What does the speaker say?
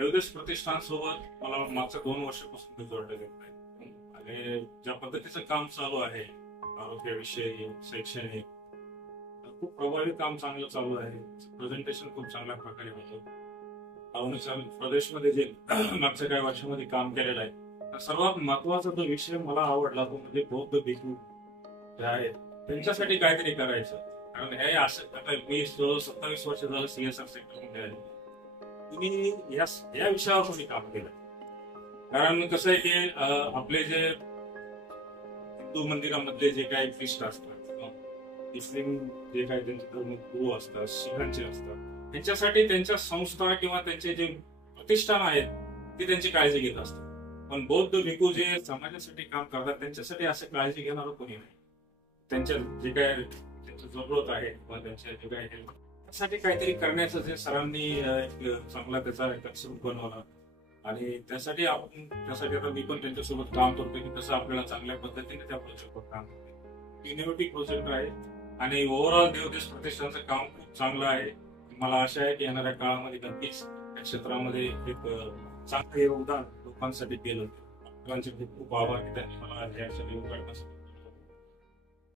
देवदेश प्रतिष्ठान सोबत मला मागच्या 2 वर्षापासून जोडलेले आहे आणि ज्या पद्धतीचं काम चालू आहे आरोग्याविषयी शैक्षणिक खूप प्रभावी काम चांगलं चालू आहे. प्रेझेंटेशन खूप चांगल्या प्रकारे होतं. अरुणाचल प्रदेशमध्ये जे मागच्या काही वर्षामध्ये काम केलेलं आहे, सर्वात महत्वाचा जो विषय मला आवडला तो म्हणजे बौद्ध भिक्खू जे आहेत त्यांच्यासाठी काहीतरी करायचं. कारण हे असं आता मी 27 वर्ष झालं CSR सेक्टरमध्ये आहे. तुम्ही या विषयावर कोणी काम केलं? कारण कसं आहे की आपले जे हिंदू मंदिरामधले जे काही प्रिस्ट असतात, मुस्लिम जे काही त्यांचे धर्मगुरू असतात, शिखांचे असतात, त्यांच्यासाठी त्यांच्या संस्था किंवा त्यांचे जे प्रतिष्ठान आहेत ते त्यांची काळजी घेत असतात. पण बौद्ध भिक्खू जे समाजासाठी काम करतात त्यांच्यासाठी असं काळजी घेणारं कोणी नाही. त्यांच्या जे काय त्यांचं जरूरत आहे किंवा त्यांच्या जे काय त्यासाठी काहीतरी करण्याचं जे सरांनी एक चांगला त्याचा कन्सेप्ट बनवला आणि त्यासाठी आता मी पण त्यांच्यासोबत काम करतो की कसं आपल्याला चांगल्या पद्धतीने त्या प्रोजेक्टवर काम करतो. इनोव्हेटिव्ह प्रोजेक्ट आहे आणि ओव्हरऑल देवदेश प्रतिष्ठानचं काम खूप चांगलं आहे. मला आशा आहे की येणाऱ्या काळामध्ये नक्कीच या क्षेत्रामध्ये एक चांगलं योगदान लोकांसाठी केलं. लोकांचे खूप खूप आभार की त्यांनी मला यासाठी योगदान